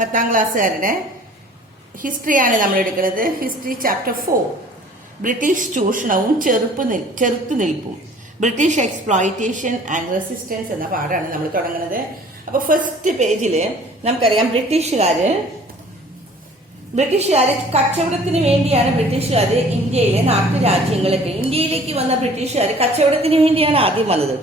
10ാം ക്ലാസ്സുകാരുടെ ഹിസ്റ്ററിയാണ് നമ്മൾ എടുക്കുന്നത്. ഹിസ്റ്ററി ചാപ്റ്റർ 4, ബ്രിട്ടീഷ് ചൂഷണവും ചെറുത്തുനിൽപ്പും, ബ്രിട്ടീഷ് എക്സ്പ്ലോയിറ്റേഷൻ ആൻഡ് റെസിസ്റ്റൻസ് എന്ന പാഠമാണ് നമ്മൾ തുടങ്ങുന്നത്. അപ്പൊ ഫസ്റ്റ് പേജില് നമുക്കറിയാം ബ്രിട്ടീഷുകാര് കച്ചവടത്തിന് വേണ്ടിയാണ് ബ്രിട്ടീഷുകാര് ഇന്ത്യയിലെ ഇന്ത്യയിലേക്ക് വന്ന ബ്രിട്ടീഷുകാർ കച്ചവടത്തിന് വേണ്ടിയാണ് ആദ്യം വന്നത്.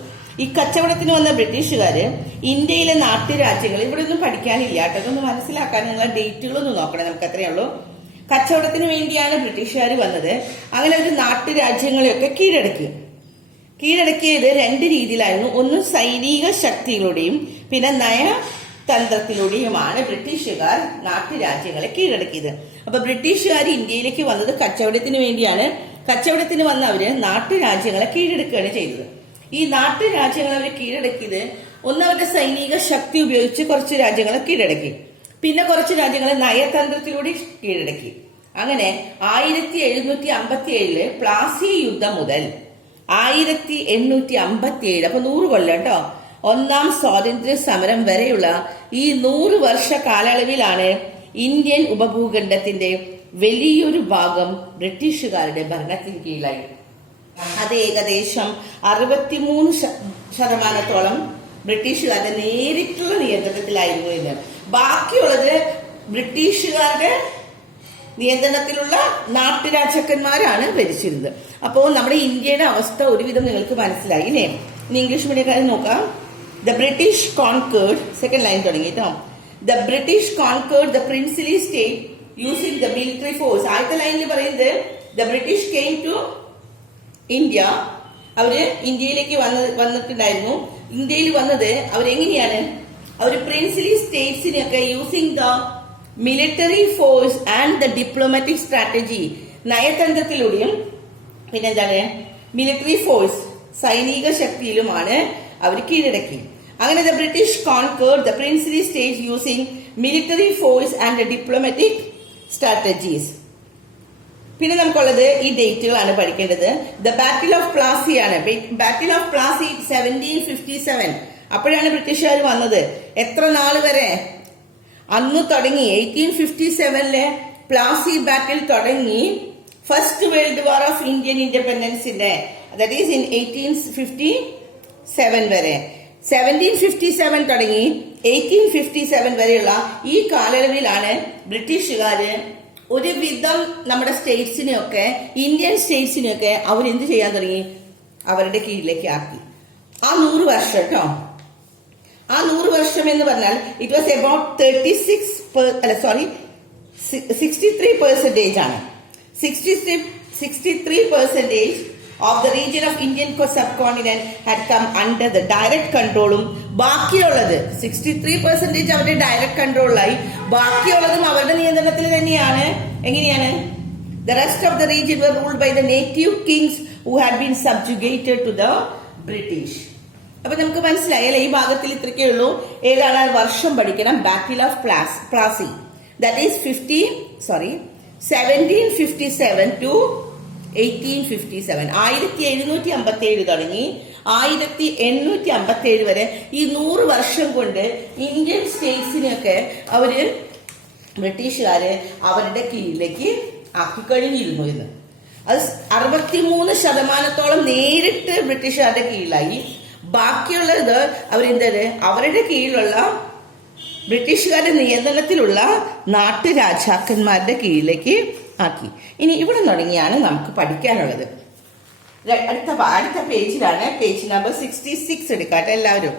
ഈ കച്ചവടത്തിന് വന്ന ബ്രിട്ടീഷുകാര് ഇന്ത്യയിലെ നാട്ടുരാജ്യങ്ങൾ, ഇവിടെ ഒന്നും പഠിക്കാനില്ല കേട്ടോ, ഇതൊന്ന് മനസ്സിലാക്കാൻ നിങ്ങളെ ഡേറ്റുകളൊന്നും നോക്കണം, നമുക്ക് അത്രയേ ഉള്ളൂ. കച്ചവടത്തിന് വേണ്ടിയാണ് ബ്രിട്ടീഷുകാർ വന്നത്. അങ്ങനെ ഒരു നാട്ടുരാജ്യങ്ങളെയൊക്കെ കീഴടക്കിയത് രണ്ട് രീതിയിലായിരുന്നു. ഒന്ന് സൈനിക ശക്തിയിലൂടെയും പിന്നെ നയതന്ത്രത്തിലൂടെയുമാണ് ബ്രിട്ടീഷുകാർ നാട്ടുരാജ്യങ്ങളെ കീഴടക്കിയത്. അപ്പൊ ബ്രിട്ടീഷുകാർ ഇന്ത്യയിലേക്ക് വന്നത് കച്ചവടത്തിന് വേണ്ടിയാണ്. കച്ചവടത്തിന് വന്ന അവര് നാട്ടുരാജ്യങ്ങളെ കീഴടക്കുകയാണ് ചെയ്തത്. ഈ നാട്ടുരാജ്യങ്ങളെ അവർ കീഴടക്കിയത് ഒന്ന് അവരുടെ സൈനിക ശക്തി ഉപയോഗിച്ച് കുറച്ച് രാജ്യങ്ങളെ കീഴടക്കി, പിന്നെ കുറച്ച് രാജ്യങ്ങളെ നയതന്ത്രത്തിലൂടെ കീഴടക്കി. അങ്ങനെ 1757 പ്ലാസി യുദ്ധം മുതൽ 1857, അപ്പൊ 100 കൊല്ലം കേട്ടോ, ഒന്നാം സ്വാതന്ത്ര്യ സമരം വരെയുള്ള ഈ 100 വർഷ കാലയളവിലാണ് ഇന്ത്യൻ ഉപഭൂഖണ്ഡത്തിന്റെ വലിയൊരു ഭാഗം ബ്രിട്ടീഷുകാരുടെ ഭരണത്തിന് കീഴിലായി. അത് ഏകദേശം 63% ബ്രിട്ടീഷുകാരുടെ നേരിട്ടുള്ള നിയന്ത്രണത്തിലായിരുന്നു എന്ന്. ബാക്കിയുള്ളത് ബ്രിട്ടീഷുകാരുടെ നിയന്ത്രണത്തിലുള്ള നാട്ടുരാജാക്കന്മാരാണ് ഭരിച്ചിരുന്നത്. അപ്പോൾ നമ്മുടെ ഇന്ത്യയുടെ അവസ്ഥ ഒരുവിധം നിങ്ങൾക്ക് മനസ്സിലായി അല്ലേ? ഇനി ഇംഗ്ലീഷ് മീഡിയക്കാരെ നോക്കാം. The British conquered, second line തുടങ്ങിട്ടോ, the British conquered the princely state using the military force. ആദ്യത്തെ ലൈനിൽ പറയുന്നത് the British came to India, അവര് ഇന്ത്യയിലേക്ക് വന്നിട്ടുണ്ടായിരുന്നു. ഇന്ത്യയിൽ വന്നത് അവരെങ്ങനെയാണ്? അവര് പ്രിൻസിലി സ്റ്റേറ്റ്സിനെയൊക്കെ using the military force and the diplomatic strategy, നയതന്ത്രത്തിലൂടെയും പിന്നെന്താണ് മിലിറ്ററി ഫോഴ്സ് സൈനിക ശക്തിയിലുമാണ് അവർ കീഴടക്കി. അങ്ങനെ the British conquered the princely state using military force and the diplomatic strategies. പിന്നെ നമുക്കുള്ളത് ഈ ഡേറ്റുകളാണ് പഠിക്കേണ്ടത്. ദ ബാറ്റിൽ ഓഫ് പ്ലാസി ആണ്. ബാറ്റിൽ ഓഫ് പ്ലാസി 1757, അപ്പോഴാണ് ബ്രിട്ടീഷുകാർ വന്നത്. എത്ര നാള് വരെ? അന്ന് തുടങ്ങി 1857 പ്ലാസി ബാറ്റിൽ തുടങ്ങി first world war of Indian ഇൻഡിപെൻഡൻസിന്റെ, ദാറ്റ് ഈസ് ഇൻ 1857 വരെ. 1757 തുടങ്ങി 1857 വരെയുള്ള ഈ കാലയളവിലാണ് ബ്രിട്ടീഷുകാര് ഒരുവിധം നമ്മുടെ സ്റ്റേറ്റ്സിനെയൊക്കെ, ഇന്ത്യൻ സ്റ്റേറ്റ്സിനെയൊക്കെ അവരെന്ത് ചെയ്യാൻ തുടങ്ങി? അവരുടെ കീഴിലേക്ക് ആക്കി. ആ 100 വർഷം കേട്ടോ, ആ 100 വർഷം എന്ന് പറഞ്ഞാൽ ഇറ്റ് വാസ് അബൌട്ട് 63% ആണ്. 63% of the region of Indian subcontinent had come under the direct കൺട്രോളും, ബാക്കിയുള്ളത് 63% അവരുടെ ഡയറക്ട് കൺട്രോളിലായി, ബാക്കിയുള്ളതും അവരുടെ നിയന്ത്രണത്തിൽ തന്നെയാണ്. എങ്ങനെയാണ്? The rest of the region were ruled by the native kings who had been subjugated to the British. അപ്പൊ നമുക്ക് മനസ്സിലായി അല്ലെ? ഈ ഭാഗത്തിൽ ഇത്രയ്ക്കേ ഉള്ളൂ. ഏതാണ് വർഷം പഠിക്കണം? Battle of Plassey, that is 1757 to 1857. 1757 തുടങ്ങി 1857 വരെ ഈ 100 വർഷം കൊണ്ട് ഇന്ത്യൻ സ്റ്റേറ്റ്സിനെയൊക്കെ അവര് ബ്രിട്ടീഷുകാര് അവരുടെ കീഴിലേക്ക് ആക്കിക്കഴിഞ്ഞിരുന്നു എന്ന്. അത് 63% നേരിട്ട് ബ്രിട്ടീഷുകാരുടെ കീഴിലായി. ബാക്കിയുള്ളത് അവരെന്താണ്? അവരുടെ കീഴിലുള്ള ബ്രിട്ടീഷുകാരുടെ നിയന്ത്രണത്തിലുള്ള നാട്ടുരാജാക്കന്മാരുടെ കീഴിലേക്ക് ആക്കി. ഇനി ഇവിടെ തുടങ്ങിയാണ് നമുക്ക് പഠിക്കാനുള്ളത്. അടുത്ത പേജിലാണ്, പേജ് നമ്പർ 66 എടുക്കാട്ടെ. എല്ലാവരും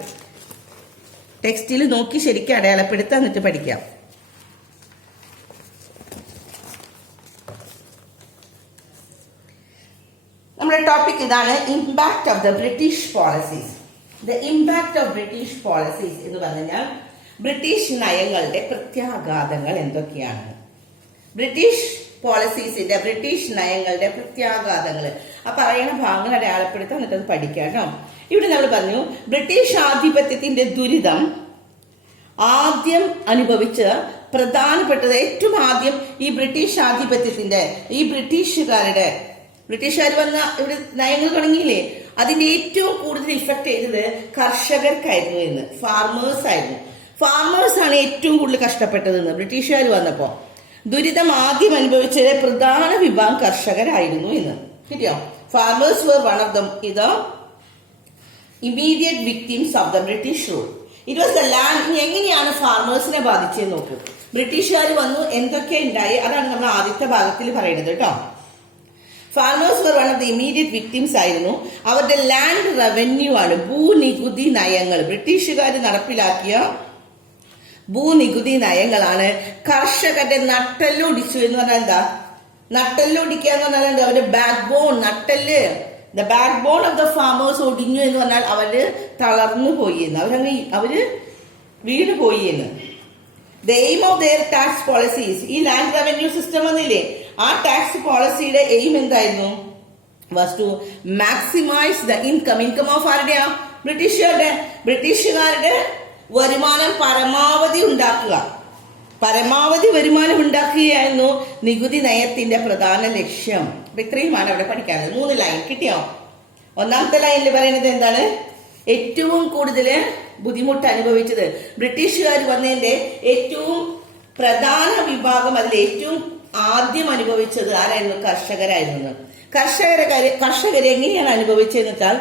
ടെക്സ്റ്റിൽ നോക്കി ശരിക്കും അടയാളപ്പെടുത്താൻ എന്നിട്ട് പഠിക്കാം. നമ്മുടെ ടോപ്പിക് ഇതാണ്, impact of the British policies. The impact of British policies എന്ന് പറഞ്ഞാൽ ബ്രിട്ടീഷ് നയങ്ങളുടെ പ്രത്യാഘാതങ്ങൾ എന്തൊക്കെയാണ്? ബ്രിട്ടീഷ് പോളിസീസിന്റെ, ബ്രിട്ടീഷ് നയങ്ങളുടെ പ്രത്യാഘാതങ്ങൾ, ആ പറയുന്ന ഭാഗങ്ങൾ അടയാളപ്പെടുത്താൻ എന്നിട്ട് അത് പഠിക്കാം കേട്ടോ. ഇവിടെ നമ്മൾ പറഞ്ഞു ബ്രിട്ടീഷ് ആധിപത്യത്തിന്റെ ദുരിതം ആദ്യം അനുഭവിച്ച പ്രധാനപ്പെട്ടത്, ഏറ്റവും ആദ്യം ഈ ബ്രിട്ടീഷ് ആധിപത്യത്തിന്റെ, ഈ ബ്രിട്ടീഷുകാർ വന്ന ഇവിടെ നയങ്ങൾ തുടങ്ങിയില്ലേ, അതിന്റെ ഏറ്റവും കൂടുതൽ ഇഫക്ട് ചെയ്തത് കർഷകർക്കായിരുന്നു എന്ന്, ഫാർമേഴ്സ് ആയിരുന്നു. ഫാർമേഴ്സ് ആണ് ഏറ്റവും കൂടുതൽ കഷ്ടപ്പെട്ടതെന്ന് ബ്രിട്ടീഷുകാർ വന്നപ്പോ. ദുരിതം ആദ്യം അനുഭവിച്ചത് പ്രധാന വിഭാഗം കർഷകരായിരുന്നു എന്ന്. കിട്ടിയോ? Farmers were one of the immediate victims of the British rule. It was the land. എങ്ങനെയാണ് ഫാർമേഴ്സിനെ ബാധിച്ചത് നോക്കൂ. ബ്രിട്ടീഷുകാർ വന്നു, എന്തൊക്കെ ഉണ്ടായി, അതാണ് നമ്മൾ ആദ്യത്തെ ഭാഗത്തിൽ പറയുന്നത് കേട്ടോ. Farmers were one of the immediate victims ആയിരുന്നു. അവരുടെ ലാൻഡ് റവന്യൂ ആണ്, ഭൂനികുതി നയങ്ങൾ. ബ്രിട്ടീഷുകാർ നടപ്പിലാക്കിയ ഭൂനികുതി നയങ്ങളാണ് കർഷകരുടെ നട്ടെല്ലൊടിച്ചു എന്ന് പറഞ്ഞാൽ എന്താ? നട്ടെല്ലൊടിക്കുക എന്ന് പറഞ്ഞാൽ എന്താ? അവരുടെ ബാക്ക് ബോൺ, നട്ടെല്ല്, the backbone of the farmers ഒടിഞ്ഞു എന്ന് പറഞ്ഞാൽ അവര് തളർന്നു പോയി എന്ന്, അവര് വീണ് പോയി എന്ന്. The aim of their tax policies, ഈ ലാൻഡ് റവന്യൂ സിസ്റ്റം വന്നില്ലേ, ആ ടാക്സ് പോളിസിയുടെ എയിം എന്തായിരുന്നു? Was to maximise the income of ആരുടെയാ? ബ്രിട്ടീഷുകാരുടെ വരുമാനം പരമാവധി ഉണ്ടാക്കുക. പരമാവധി വരുമാനം ഉണ്ടാക്കുകയായിരുന്നു നികുതി നയത്തിന്റെ പ്രധാന ലക്ഷ്യം. അപ്പൊ ഇത്രയുമാണ് അവിടെ പഠിക്കാനുള്ളത്. 3 ലൈൻ കിട്ടിയോ? ഒന്നാമത്തെ ലൈനിൽ പറയുന്നത് എന്താണ്? ഏറ്റവും കൂടുതൽ ബുദ്ധിമുട്ട് അനുഭവിച്ചത് ബ്രിട്ടീഷുകാർ വന്നതിന്റെ ഏറ്റവും പ്രധാന വിഭാഗം, അതിൽ ഏറ്റവും ആദ്യം അനുഭവിച്ചത് ആരായിരുന്നു? കർഷകരായിരുന്നു. കർഷകരെ എങ്ങനെയാണ് അനുഭവിച്ചതെന്ന് വെച്ചാൽ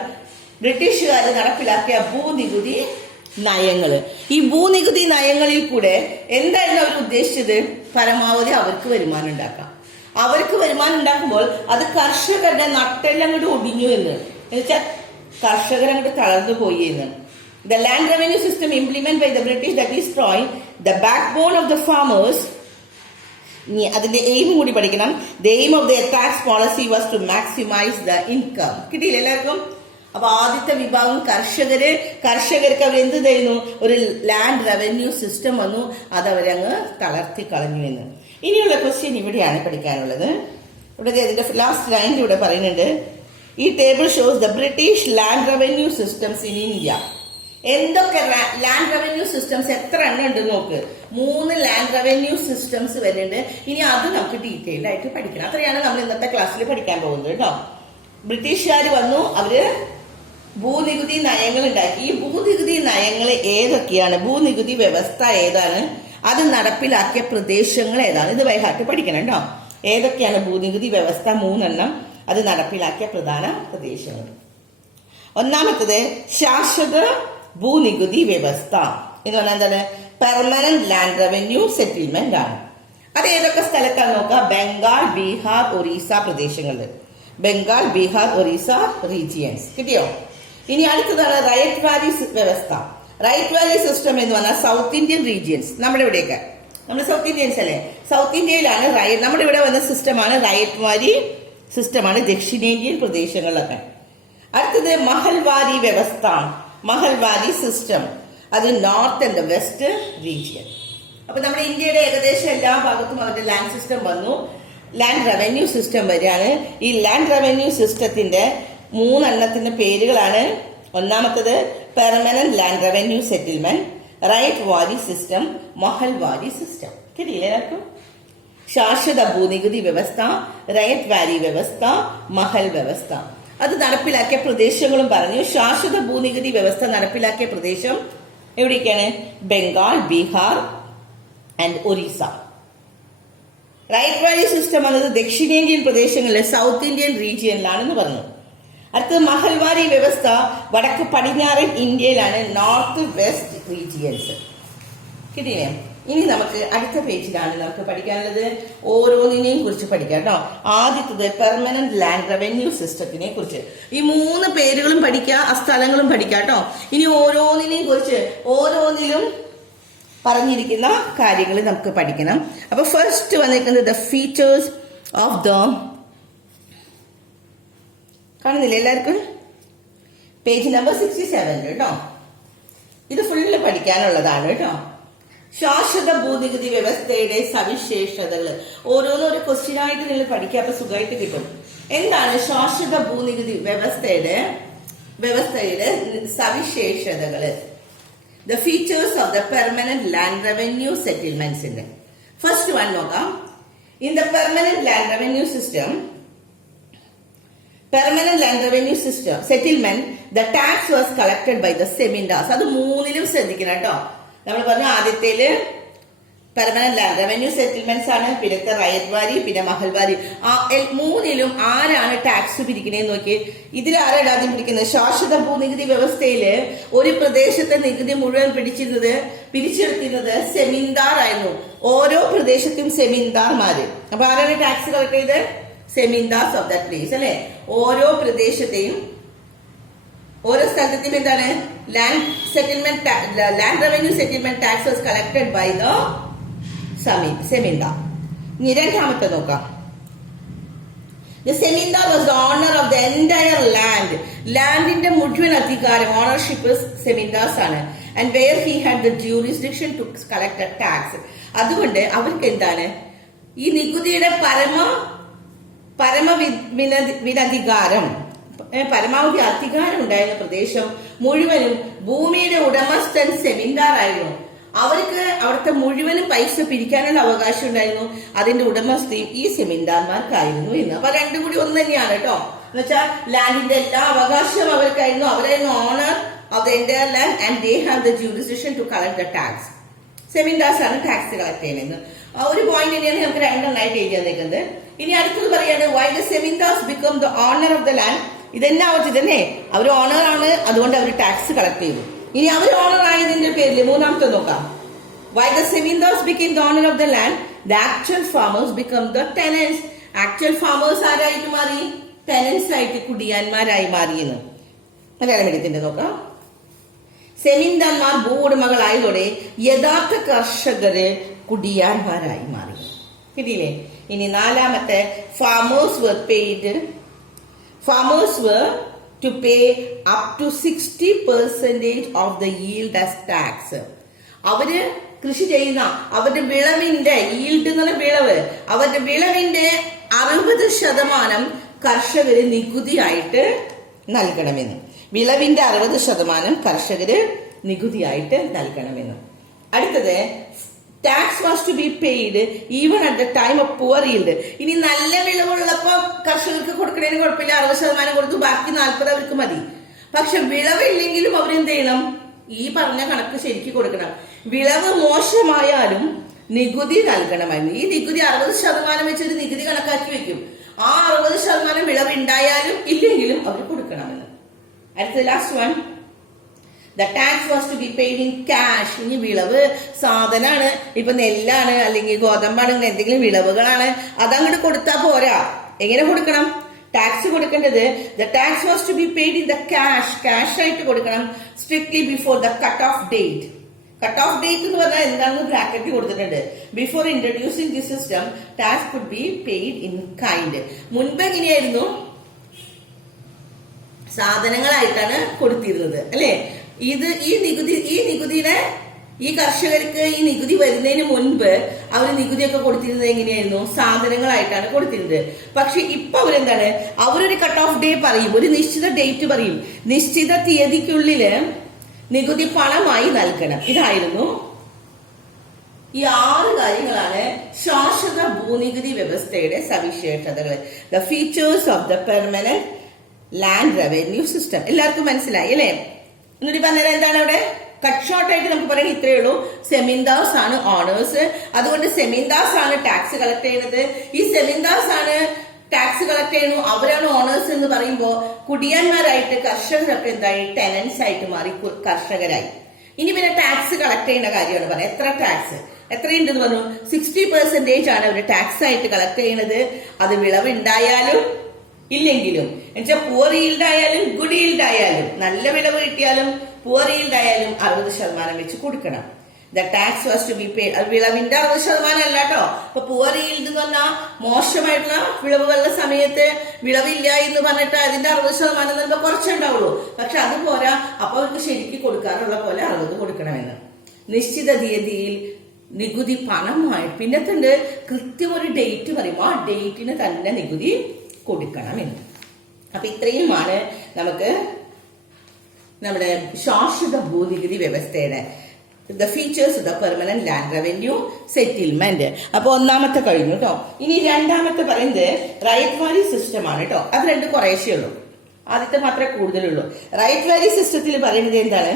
ബ്രിട്ടീഷുകാർ നടപ്പിലാക്കിയ ഭൂനികുതി നയങ്ങള്. ഈ ഭൂനികുതി നയങ്ങളിൽ കൂടെ എന്തായിരുന്നു അവർ ഉദ്ദേശിച്ചത്? പരമാവധി അവർക്ക് വരുമാനം ഉണ്ടാക്കാം. അവർക്ക് വരുമാനം ഉണ്ടാക്കുമ്പോൾ അത് കർഷകരുടെ നട്ടെല്ലാം അങ്ങോട്ട് ഒടിഞ്ഞു എന്ന് വെച്ചാൽ കർഷകരങ്ങോട്ട് തളർന്നു പോയി എന്ന്. The land revenue system implement by the British that is drawing the backbone of the farmers. അതിന്റെ എയിം കൂടി പഠിക്കണം. The aim of the tax policy was to maximise the income. കിട്ടിയില്ല എല്ലാവർക്കും? അപ്പൊ ആദ്യത്തെ വിഭാഗം കർഷകർക്ക് അവർ എന്ത് തരുന്നു? ഒരു ലാൻഡ് റവന്യൂ സിസ്റ്റം വന്നു, അത് അവരങ്ങ് തളർത്തി കളഞ്ഞു എന്ന്. ഇനിയുള്ള ക്വസ്റ്റ്യൻ ഇവിടെയാണ് പഠിക്കാനുള്ളത്. ഇവിടെ അതിന്റെ ലാസ്റ്റ് ലൈനിൽ ഇവിടെ പറയുന്നുണ്ട്, ഈ table shows the British land revenue systems in India. എന്തൊക്കെ ലാൻഡ് റവന്യൂ സിസ്റ്റംസ് എത്ര എണ്ണം ഉണ്ട് നോക്ക്. 3 ലാൻഡ് റവന്യൂ സിസ്റ്റംസ് വരുന്നുണ്ട്. ഇനി അത് നമുക്ക് ഡീറ്റെയിൽ ആയിട്ട് പഠിക്കണം. അത്രയാണ് നമ്മൾ ഇന്നത്തെ ക്ലാസ്സിൽ പഠിക്കാൻ പോകുന്നത് കേട്ടോ. ബ്രിട്ടീഷുകാർ വന്നു, അവര് ഭൂനികുതി നയങ്ങൾ ഉണ്ടാക്കി. ഈ ഭൂനികുതി നയങ്ങൾ ഏതൊക്കെയാണ്? ഭൂനികുതി വ്യവസ്ഥ ഏതാണ്? അത് നടപ്പിലാക്കിയ പ്രദേശങ്ങൾ ഏതാണ്? ഇത് ബൈഹാർട്ട് പഠിക്കണം കേട്ടോ. ഏതൊക്കെയാണ് ഭൂനികുതി വ്യവസ്ഥ? 3 എണ്ണം. അത് നടപ്പിലാക്കിയ പ്രധാന പ്രദേശങ്ങൾ. ഒന്നാമത്തത് ശാശ്വത ഭൂനികുതി വ്യവസ്ഥ എന്ന് പറഞ്ഞാൽ എന്താണ്? പെർമനന്റ് ലാൻഡ് റവന്യൂ സെറ്റിൽമെന്റ് ആണ്. അത് ഏതൊക്കെ സ്ഥലത്താണ് നോക്കുക? ബംഗാൾ, ബീഹാർ, ഒറീസ പ്രദേശങ്ങളിൽ. ബംഗാൾ, ബീഹാർ, ഒറീസ റീജിയൻസ്. കിട്ടിയോ? ഇനി അടുത്തതാണ് റൈറ്റ് വാലി വ്യവസ്ഥ. റൈറ്റ് വാലി സിസ്റ്റം എന്ന് പറഞ്ഞാൽ സൗത്ത് ഇന്ത്യൻ റീജിയൻസ്. നമ്മുടെ ഇവിടെയൊക്കെ നമ്മൾ സൗത്ത് ഇന്ത്യൻസ് അല്ലേ? സൗത്ത് ഇന്ത്യയിലാണ് നമ്മുടെ ഇവിടെ വന്ന സിസ്റ്റമാണ് റൈറ്റ് വാലി സിസ്റ്റമാണ്, ദക്ഷിണേന്ത്യൻ പ്രദേശങ്ങളിലൊക്കെ. അടുത്തത് മഹൽവാരി വ്യവസ്ഥ, മഹൽവാരി സിസ്റ്റം. അത് നോർത്ത് ആൻഡ് വെസ്റ്റ് റീജിയൻ. അപ്പൊ നമ്മുടെ ഇന്ത്യയുടെ ഏകദേശം എല്ലാ ഭാഗത്തും അവരുടെ ലാൻഡ് സിസ്റ്റം വന്നു. ലാൻഡ് റവന്യൂ സിസ്റ്റം വരികയാണ്. ഈ ലാൻഡ് റവന്യൂ സിസ്റ്റത്തിന്റെ 3 എണ്ണത്തിന്റെ പേരുകളാണ്. ഒന്നാമത്തത് permanent land revenue settlement, ryotwari system, Mahalwari system. കിട്ടിയില്ലേ എല്ലാവർക്കും? ശാശ്വത ഭൂനികുതി വ്യവസ്ഥ, റൈറ്റ് വാലി വ്യവസ്ഥ, മഹൽ വ്യവസ്ഥ. അത് നടപ്പിലാക്കിയ പ്രദേശങ്ങളും പറഞ്ഞു. ശാശ്വത ഭൂനികുതി വ്യവസ്ഥ നടപ്പിലാക്കിയ പ്രദേശം എവിടെയൊക്കെയാണ്? Bengal, Bihar and Orissa. Ryotwari system എന്നത് ദക്ഷിണേന്ത്യൻ പ്രദേശങ്ങളിലെ സൗത്ത് ഇന്ത്യൻ റീജിയനിലാണെന്ന് പറഞ്ഞു. അടുത്തത് മഹൽവാരി വ്യവസ്ഥ വടക്ക് പടിഞ്ഞാറൻ ഇന്ത്യയിലാണ്, നോർത്ത് വെസ്റ്റ് റീജിയൻസ്. കിട്ടിയേ? ഇനി നമുക്ക് അടുത്ത പേജിലാണ് നമുക്ക് പഠിക്കാനുള്ളത്. ഓരോന്നിനെയും കുറിച്ച് പഠിക്കാം കേട്ടോ. ആദ്യത്തത് പെർമനന്റ് ലാൻഡ് റവന്യൂ സിസ്റ്റത്തിനെ കുറിച്ച്. ഈ 3 പേരുകളും പഠിക്കുക, ആ സ്ഥലങ്ങളും പഠിക്കാം കേട്ടോ. ഇനി ഓരോന്നിനെയും കുറിച്ച് ഓരോന്നിലും പറഞ്ഞിരിക്കുന്ന കാര്യങ്ങൾ നമുക്ക് പഠിക്കണം. അപ്പൊ ഫസ്റ്റ് വന്നിരിക്കുന്നത് ദ ഫീച്ചേഴ്സ് ഓഫ് ദ, കാണുന്നില്ല എല്ലാവർക്കും? പേജ് നമ്പർ 67 കേട്ടോ. ഇത് ഫുള്ള് പഠിക്കാനുള്ളതാണ് കേട്ടോ. ശാശ്വത ഭൂനികുതി വ്യവസ്ഥയുടെ സവിശേഷതകൾ ഓരോന്നും ഒരു ക്വസ്റ്റ്യൻ ആയിട്ട് നിങ്ങൾ പഠിക്കുക. അപ്പൊ സുഖമായിട്ട് കിട്ടും. എന്താണ് ശാശ്വത ഭൂനികുതി വ്യവസ്ഥയുടെ സവിശേഷതകള്? The features of the permanent land revenue settlements in it. First one നോക്കാം. In the permanent land revenue system settlement, the tax was collected by the zemindars. അത് 3ലും ശ്രദ്ധിക്കണം കേട്ടോ. നമ്മൾ പറഞ്ഞു ആദ്യത്തേല് പെർമനന്റ് ലാൻഡ് റവന്യൂ സെറ്റിൽമെന്റ്സ് ആണ്, പിന്നത്തെ റയത്വാരി, പിന്നെ മഹൽവാരി. മൂന്നിലും ആരാണ് ടാക്സ് പിരിക്കണേന്ന് നോക്കി. ഇതിലാരാണ് ആദ്യം പിടിക്കുന്നത്? ശാശ്വത ഭൂനികുതി വ്യവസ്ഥയില് ഒരു പ്രദേശത്തെ നികുതി മുഴുവൻ പിരിച്ചെടുത്തിരുന്നത് സെമീന്ദാർ ആയിരുന്നു. ഓരോ പ്രദേശത്തും സെമീന്ദാർമാര്. അപ്പൊ ആരാണ് ടാക്സ് കളക്ട് ചെയ്ത്? സെമീന്ദാർസ് ഓഫ് ദാറ്റ് പ്ലേസ് അല്ലെ. ഓരോ പ്രദേശത്തെയും ഓരോ സ്ഥലത്തെയും എന്താണ് land settlement land revenue settlement tax was collected by the zamindar. ഇനി രണ്ടാമത്തെ നോക്കാം. The Semindar was the owner of the entire land. ലാൻഡിന്റെ മുഴുവൻ അധികാരം ഓണർഷിപ്പ് സെമീന്ദാർസ് ആണ്. And where he had the jurisdiction to collect a tax. അതുകൊണ്ട് അവർക്ക് എന്താണ് ഈ നികുതിയുടെ പരമവിനധികാരം പരമാവധി അധികാരം ഉണ്ടായിരുന്ന പ്രദേശം മുഴുവനും ഭൂമിയുടെ ഉടമസ്ഥൻ സെമീന്ദാർ ആയിരുന്നു. അവർക്ക് അവിടുത്തെ മുഴുവനും പൈസ പിരിക്കാനുള്ള അവകാശം ഉണ്ടായിരുന്നു. അതിന്റെ ഉടമസ്ഥയും ഈ സെമീന്ദാർമാർക്കായിരുന്നു എന്ന്. അപ്പൊ രണ്ടും കൂടി ഒന്ന് തന്നെയാണ് കേട്ടോ. എന്ന് വെച്ചാൽ ലാൻഡിന്റെ എല്ലാ അവകാശവും അവർക്കായിരുന്നു. അവരായിരുന്നു owner of the entire land and they have the jurisdiction to collect the tax. Zamindars ആണ് ടാക്സ് കളക്ട് ചെയ്യുന്നത്. ഒരു പോയിന്റ് തന്നെയാണ് നമുക്ക് രണ്ടെണ്ണമായിട്ട് എഴുതി തന്നിരിക്കുന്നത്. ഇനി അടുത്തത് പറയാണ് why the zamindars become the owner of the land. ഇതന്നെ ആവട്ടെ, ഇതന്നെ അവർ ഓണർ ആണ്, അതുകൊണ്ട് അവർ ടാക്സ് കളക്ട് ചെയ്തു. ഇനി അവർ ഓണർ ആയതിന്റെ പേരിൽ മൂന്നാമത്തെ നോക്കാം. Why the Semindars became the owner of the land? The actual farmers become the tenants. Actual farmers ആരായിട്ട് മാറി? ടെനൻസ് ആയിട്ട്, കുടിയാന്മാരായി മാറിയെന്ന്. മലയാളം എടുത്തിന്റെ നോക്കാം. സെമീന്ദാർമാർ ഭൂ ഉടമകളായതോടെ യഥാർത്ഥ കർഷകര് കുടിയാന്മാരായി മാറി. കിട്ടിയില്ലേ? ഇനി നാലാമത്തെ farmers were to pay up to 60% of the yield as tax. അവര് കൃഷി ചെയ്യുന്ന അവരുടെ വിളവിന്റെ ഈൽഡ് എന്ന് പറഞ്ഞ വിളവ്, അവരുടെ വിളവിന്റെ 60% കർഷകര് നികുതിയായിട്ട് നൽകണമെന്ന്. വിളവിന്റെ 60% കർഷകര് നികുതിയായിട്ട് നൽകണമെന്ന്. അടുത്തത് tax was to be paid even at the time of poor yield. ഇനി നല്ല വിളവുള്ളപ്പോ കർഷകർക്ക് കൊടുക്കണേന് കുഴപ്പമില്ല, 60% കൊടുത്തു, ബാക്കി 40 അവർക്ക് മതി. പക്ഷെ വിളവില്ലെങ്കിലും അവരെന്ത് ചെയ്യണം? ഈ പറഞ്ഞ കണക്ക് ശരിക്കും കൊടുക്കണം. വിളവ് മോശമായാലും നികുതി നൽകണമായിരുന്നു. ഈ നികുതി 60% വെച്ചൊരു നികുതി കണക്കാക്കി വെക്കും. ആ 60% വിളവ് ഉണ്ടായാലും ഇല്ലെങ്കിലും അവർ കൊടുക്കണമെന്ന്. അടുത്ത last one, the tax was to be paid in cash. ഇനി വിളവ് സാധനമാണ്, ഇപ്പൊ നെല്ലാണ് അല്ലെങ്കിൽ ഗോതമ്പാണ്, എന്തെങ്കിലും വിളവുകളാണ്, അതങ്ങോട്ട് കൊടുത്താൽ പോരാ. എങ്ങനെ കൊടുക്കണം? ടാക്സ് കൊടുക്കേണ്ടത് the tax was to be paid in the cash ആയിട്ട് കൊടുക്കണം. Strictly before the cut off date. Cut off date എന്ന് പറഞ്ഞാൽ എന്താണെന്ന് ബ്രാക്കറ്റ് കൊടുത്തിട്ടുണ്ട്. Before introducing the system tax could be paid in kind. മുൻപ് എങ്ങനെയായിരുന്നു? സാധനങ്ങളായിട്ടാണ് കൊടുത്തിരുന്നത് അല്ലെ. ഈ നികുതിയുടെ ഈ കർഷകർക്ക് ഈ നികുതി വരുന്നതിന് മുൻപ് അവർ നികുതിയൊക്കെ കൊടുത്തിരുന്നത് എങ്ങനെയായിരുന്നു? സാധനങ്ങളായിട്ടാണ് കൊടുത്തിരുന്നത്. പക്ഷെ ഇപ്പൊ അവരെന്താണ്? അവരൊരു കട്ട് ഓഫ് ഡേ പറയും, ഒരു നിശ്ചിത ഡേറ്റ് പറയും, നിശ്ചിത തീയതിക്കുള്ളില് നികുതി പണമായി നൽകണം. ഇതായിരുന്നു ഈ 6 കാര്യങ്ങളാണ് ശാശ്വത ഭൂനികുതി വ്യവസ്ഥയുടെ സവിശേഷതകൾ. The features of the permanent land revenue system. എല്ലാവർക്കും മനസ്സിലായി അല്ലെ? എന്നിട്ട് പറഞ്ഞാൽ എന്താണ് അവിടെ? കട്ട് ഷോർട്ട് ആയിട്ട് നമുക്ക് പറയാൻ ഇത്രയേ ഉള്ളൂ. സെമീന്ദാർസ് ആണ് ഓണേഴ്സ്, അതുകൊണ്ട് സെമീന്ദാർസ് ആണ് ടാക്സ് കളക്ട് ചെയ്യുന്നത്. ഈ സെമീന്ദാർസ് ആണ് ടാക്സ് കളക്ട് ചെയ്യുന്നു, അവരാണ് ഓണേഴ്സ് എന്ന് പറയുമ്പോൾ കുടിയാന്മാരായിട്ട് കർഷകരൊക്കെ എന്തായി? ടെനൻസ് ആയിട്ട് മാറി, കർഷകരായി. ഇനി പിന്നെ ടാക്സ് കളക്ട് ചെയ്യുന്ന കാര്യമാണ് പറയാം. എത്ര ടാക്സ് എത്രയുണ്ടെന്ന് പറഞ്ഞു? 60% ആണ് അവർ ടാക്സ് ആയിട്ട് കളക്ട് ചെയ്യുന്നത്. അത് വിളവ് ഉണ്ടായാലും ഇല്ലെങ്കിലും, എന്നുവെച്ചാൽ പുവർ ഈൽഡ് ആയാലും ഗുഡ് ഈൽഡ് ആയാലും, നല്ല വിളവ് കിട്ടിയാലും പുവർ ഈൽഡ് ആയാലും 60% വെച്ച് കൊടുക്കണം. The tax was to be paid. അത് വിളവിന്റെ 60% അല്ല കേട്ടോ. ഇപ്പൊ പുവർ ഈൽഡ് എന്ന് പറഞ്ഞാൽ മോശമായിട്ടുള്ള വിളവുകളുടെ സമയത്ത് വിളവില്ല എന്ന് പറഞ്ഞിട്ട് അതിന്റെ 60% തന്നെ കുറച്ചുണ്ടാവുള്ളൂ. പക്ഷെ അത് പോരാ. അപ്പൊ അവർക്ക് ശരിക്കും കൊടുക്കാറുള്ള പോലെ 60 കൊടുക്കണമെന്ന്. നിശ്ചിത തീയതിയിൽ നികുതി പണമായി, പിന്നത്തുണ്ട് കൃത്യം ഒരു ഡേറ്റ് പറയും, ആ ഡേറ്റിന് തന്നെ നികുതി കൊടുക്കണമെന്ന്. അപ്പൊ ഇത്രയുമാണ് നമുക്ക് നമ്മുടെ ശാശ്വത ഭൂനികുതി വ്യവസ്ഥയുടെ the features of the permanent land revenue settlement. അപ്പൊ ഒന്നാമത്തെ കഴിഞ്ഞു കേട്ടോ. ഇനി രണ്ടാമത്തെ പറയുന്നത് റൈറ്റ് വാരി സിസ്റ്റം ആണ് കേട്ടോ. അത് രണ്ട് കുറേശ്ശേ ഉള്ളൂ, ആദ്യത്തെ മാത്രമേ കൂടുതലുള്ളൂ. റൈറ്റ് വാരി സിസ്റ്റത്തിൽ പറയുന്നത് എന്താണ്?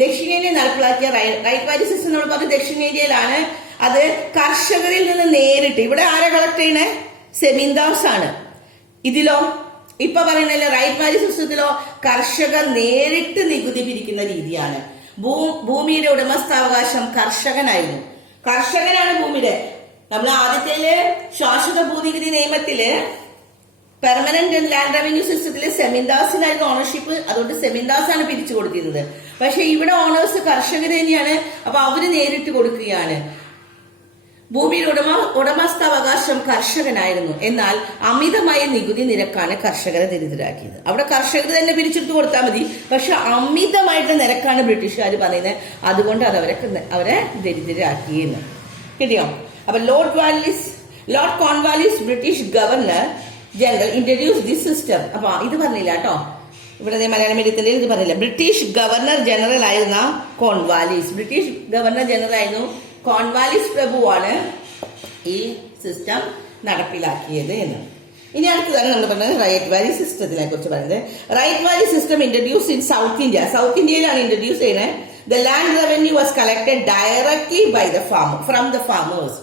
ദക്ഷിണേന്ത്യ നടപ്പിലാക്കിയ റൈറ്റ് വാലി സിസ്റ്റം നമ്മൾ പറഞ്ഞ ദക്ഷിണേന്ത്യയിലാണ്. അത് കർഷകരിൽ നിന്ന് നേരിട്ട്, ഇവിടെ ആരാ കളക്ട് ചെയ്യണേ? സെമിന്ദാസ് ആണ്. ഇതിലോ ഇപ്പൊ പറയുന്നല്ലോ റൈറ്റ് വാലി സിസ്റ്റത്തിലോ കർഷകർ നേരിട്ട് നികുതി പിരിക്കുന്ന രീതിയാണ്. ഭൂമിയുടെ ഉടമസ്ഥാവകാശം കർഷകനായിരുന്നു. കർഷകനാണ് ഭൂമിയുടെ. നമ്മൾ ആദ്യത്തേല് ശാശ്വത ഭൂനികുതി നിയമത്തില് പെർമനന്റ് ലാൻഡ് റവന്യൂ സിസ്റ്റത്തില് സെമിന്ദാസിനായിരുന്നു ഓണർഷിപ്പ്. അതുകൊണ്ട് സെമിന്ദാസ് ആണ് പിരിച്ചു കൊടുക്കുന്നത്. പക്ഷെ ഇവിടെ ഓണേഴ്സ് കർഷകർ തന്നെയാണ്. അപ്പൊ അവര് നേരിട്ട് കൊടുക്കുകയാണ്. ഭൂമിയുടെ ഉടമസ്ഥാവകാശം കർഷകനായിരുന്നു. എന്നാൽ അമിതമായ നികുതി നിരക്കാണ് കർഷകരെ ദരിദ്രരാക്കിയത്. അവിടെ കർഷകർ തന്നെ പിരിച്ചെടുത്ത് കൊടുത്താൽ മതി. പക്ഷെ അമിതമായിട്ട് നിരക്കാണ് ബ്രിട്ടീഷുകാർ പറയുന്നത്. അതുകൊണ്ട് അത് അവരെ ദരിദ്രരാക്കിയെന്ന്. കിട്ടിയോ? അപ്പൊ Lord Cornwallis British governor general introduce this system. അപ്പൊ ഇത് പറഞ്ഞില്ല കേട്ടോ, ഇവിടെ മലയാളം മീഡിയത്തിന്റെ ഇത് പറഞ്ഞില്ല. ബ്രിട്ടീഷ് ഗവർണർ ജനറൽ ആയിരുന്ന കോൺവാലിസ്, ബ്രിട്ടീഷ് ഗവർണർ ജനറൽ ആയിരുന്നു കോൺവാലിസ് പ്രഭുവാണ് ഈ സിസ്റ്റം നടപ്പിലാക്കിയത് എന്ന്. ഇനി അടുത്തതാണ് നമ്മൾ പറഞ്ഞത് റൈറ്റ് വാലി സിസ്റ്റത്തിനെ കുറിച്ച് പറയുന്നത്. Ryotwari system introduce in south India. South ഇന്ത്യയിലാണ് ഇൻട്രൊഡ്യൂസ് ചെയ്യുന്നത്. The land revenue was collected directly by the farmer from the farmers.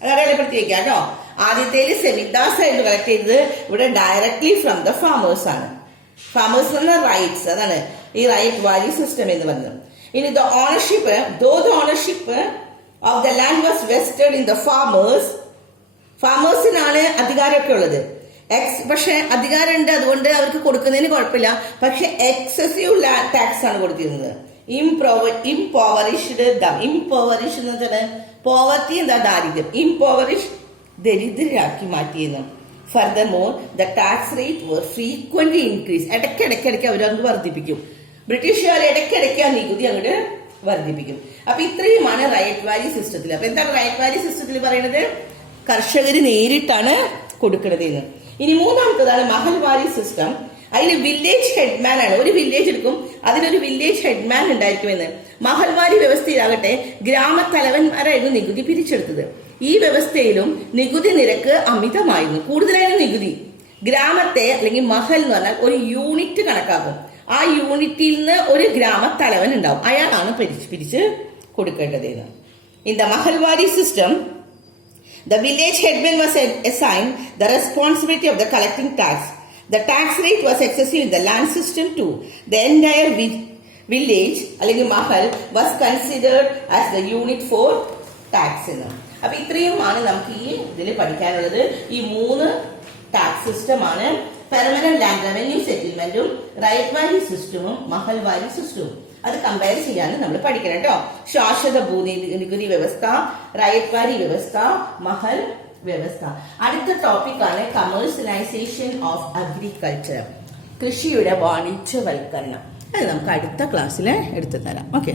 അത് അടയാളപ്പെടുത്തി വെക്കാം കേട്ടോ. ആദ്യത്തേല് സെമിന്ദാസ് ആയിട്ട് കളക്ട് ചെയ്തത്, ഇവിടെ ഡയറക്ട്ലി ഫ്രം ദ ഫാമേഴ്സ് ആണ്. ഫാമേഴ്സ് എന്ന റൈറ്റ്സ്, അതാണ് ഈ റൈറ്റ് വാലി സിസ്റ്റം എന്ന് പറയുന്നത്. ഇനി the ownership of the land was vested in the farmers. ഫാമേഴ്സിനാണ് അധികാരമൊക്കെ ഉള്ളത്. പക്ഷെ അധികാരമുണ്ട്, അതുകൊണ്ട് അവർക്ക് കൊടുക്കുന്നതിന് കുഴപ്പമില്ല. പക്ഷെ എക്സസീവ് ടാക്സ് ആണ് കൊടുത്തിരുന്നത്. ഇംപോവറിഷ്ഡ് എന്ന് വെച്ചാൽ പോവർട്ടി എന്താ? ദാരിദ്ര്യം. ഇംപോവറിഷ് ദരിദ്രരാക്കി മാറ്റിയിരുന്നു. Furthermore the tax rate were frequently increase. ഇടയ്ക്കിടയ്ക്ക് അവരങ്ങ് വർദ്ധിപ്പിക്കും. ബ്രിട്ടീഷുകാർ ഇടയ്ക്കിടയ്ക്ക് ആ നികുതി അങ്ങോട്ട് വർദ്ധിപ്പിക്കും. അപ്പൊ ഇത്രയുമാണ് റൈറ്റ് വാലി സിസ്റ്റത്തിൽ. അപ്പൊ എന്താണ് റൈറ്റ് വാലി സിസ്റ്റത്തിൽ പറയുന്നത്? കർഷകര് നേരിട്ടാണ് കൊടുക്കുന്നത് എന്ന്. ഇനി മൂന്നാമത്തതാണ് മഹൽ വാലി സിസ്റ്റം. അതിന് വില്ലേജ് ഹെഡ്മാൻ ആണ്. ഒരു വില്ലേജ് എടുക്കും, അതിനൊരു വില്ലേജ് ഹെഡ്മാൻ ഉണ്ടായിരിക്കുമെന്ന്. മഹൽവാരി വ്യവസ്ഥയിലാകട്ടെ ഗ്രാമത്തലവന്മാരായിരുന്നു നികുതി പിരിച്ചെടുത്തത്. ഈ വ്യവസ്ഥയിലും നികുതി നിരക്ക് അമിതമായിരുന്നു. കൂടുതലായിരുന്നു നികുതി. ഗ്രാമത്തെ അല്ലെങ്കിൽ മഹൽ എന്ന് പറഞ്ഞാൽ ഒരു യൂണിറ്റ് കണക്കാക്കും. ആ യൂണിറ്റിൽ നിന്ന് ഒരു ഗ്രാമത്തലവൻ ഉണ്ടാവും. അയാളാണ് പിരിച്ച് കൊടുക്കേണ്ടത്. In the Mahalwari system the village headman was assigned the responsibility of the collecting tax. The tax rate was excessive in the land system too. The entire village അല്ലെങ്കിൽ Mahal was considered as the unit for tax. അപ്പൊ ഇത്രയുമാണ് നമുക്ക് ഈ ഇതിൽ പഠിക്കാനുള്ളത്. ഈ 3 tax system ആണ്. Permanent land revenue സെറ്റിൽമെന്റും റൈറ്റ് വാലി സിസ്റ്റവും മഹൽ വാലി സിസ്റ്റവും. അത് കമ്പയർ ചെയ്യാനും നമ്മൾ പഠിക്കണം കേട്ടോ. ശാശ്വത ഭൂനികുതി വ്യവസ്ഥ, റൈറ്റ് വാലി വ്യവസ്ഥ, മഹൽ വ്യവസ്ഥ. അടുത്ത ടോപ്പിക്കാണ് കമേഴ്സ്യലൈസേഷൻ ഓഫ് അഗ്രികൾച്ചർ, കൃഷിയുടെ വാണിജ്യവൽക്കരണം. അത് നമുക്ക് അടുത്ത ക്ലാസ്സിൽ എടുത്തു തരാം. ഓക്കെ.